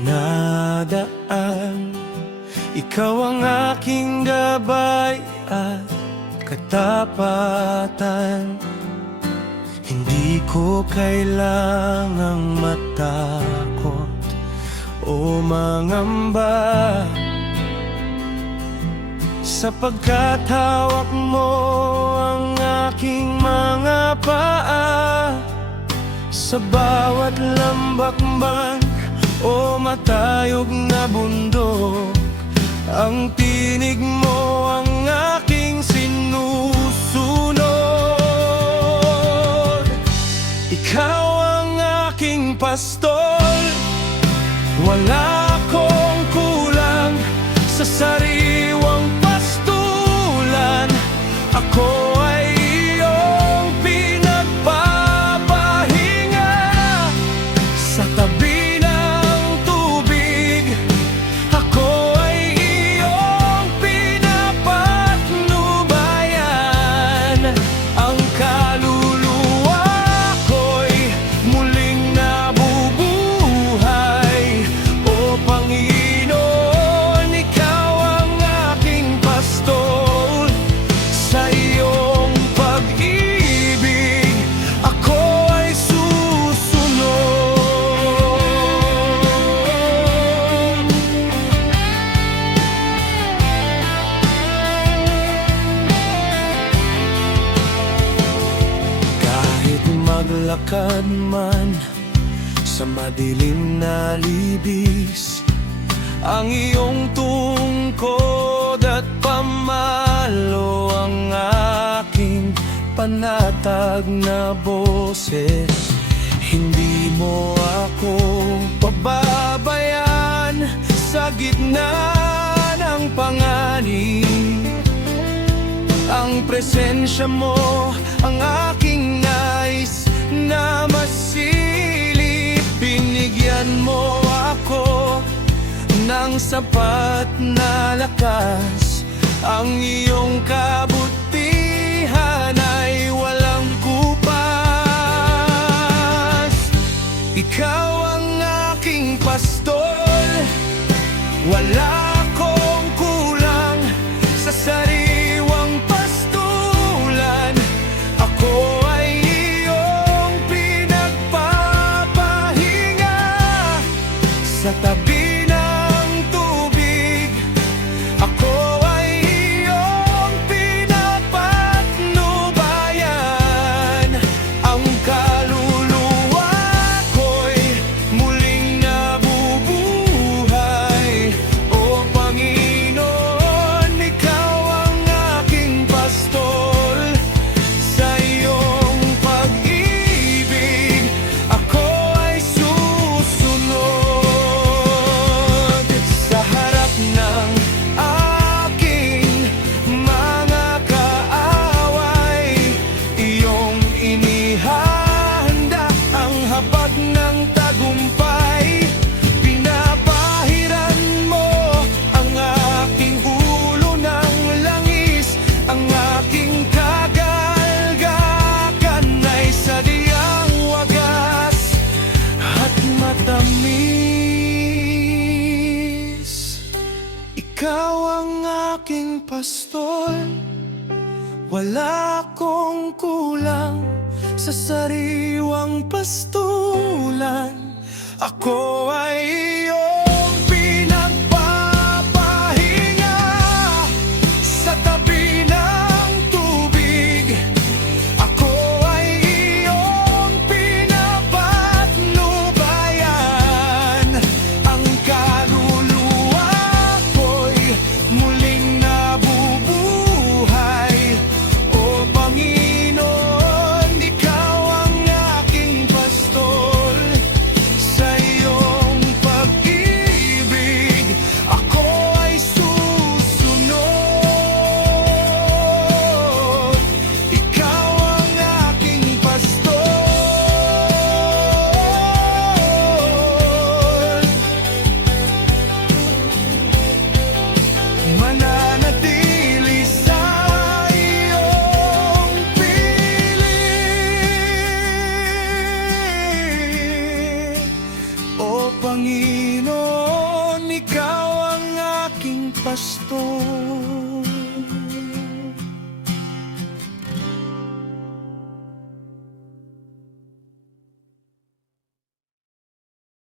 nadaan. Ikaw ang aking gabay at katapatan. Hindi ko kailangang matakot o mangamba, sapagkat hawak mo ang aking mga paa. Sa bawat lambak man o matayog na bundok, ang tinig mo ang aking sinusunod. Ikaw ang aking pastol, wala akong kulang sa sariwang pastulan. Ako ay iyong pinagpapahinga sa tabi ng tubig. Ako ay iyong pinapatnubayan. Ang kaluluwa ko'y muling nabubuhay. O Panginoon, ikaw ang aking pastol. Sa iyong pag-ibig ako ay susunod. Kahit maglakad man sa madilim na libis, ang iyong tungkod at pamalo ang aking panatag na boses. Hindi mo ako pababayaan sa gitna ng panganib. Ang presensya mo ang aking nais na masilip. Binigyan mo ako ng sapat na lakas. Ang iyong kabutihan ay walang kupas. Ikaw ang aking pastol, wala akong kulang sa sariwang pastulan. Ako ay iyong pinagpapahinga sa tabi ng tubig. Ako ay iyong pinapatnubayan. Ang kaluluwa ko'y muling nabubuhay. O Panginoon, ikaw ang aking pastol. Sa iyong pag-ibig ako ay susunod. Sa harap ng aking mga kaaway, iyong inihahanda ang habag ng tagumpay. Pinapahiran mo ang aking ulo ng langis. Ang aking kagalgakan ay sadyang wagas at matamis. Ikaw ang aking pastol, wala akong kulang sa sariwang pastulan. Ako ay iyong pinagpapahinga sa tabi ng tubig. Ako ay iyong pinapatnubayan. Ang kaluluwa ko'y muling nabubuhay. O Panginoon, ikaw ang aking pastol. Sa iyong pag wasto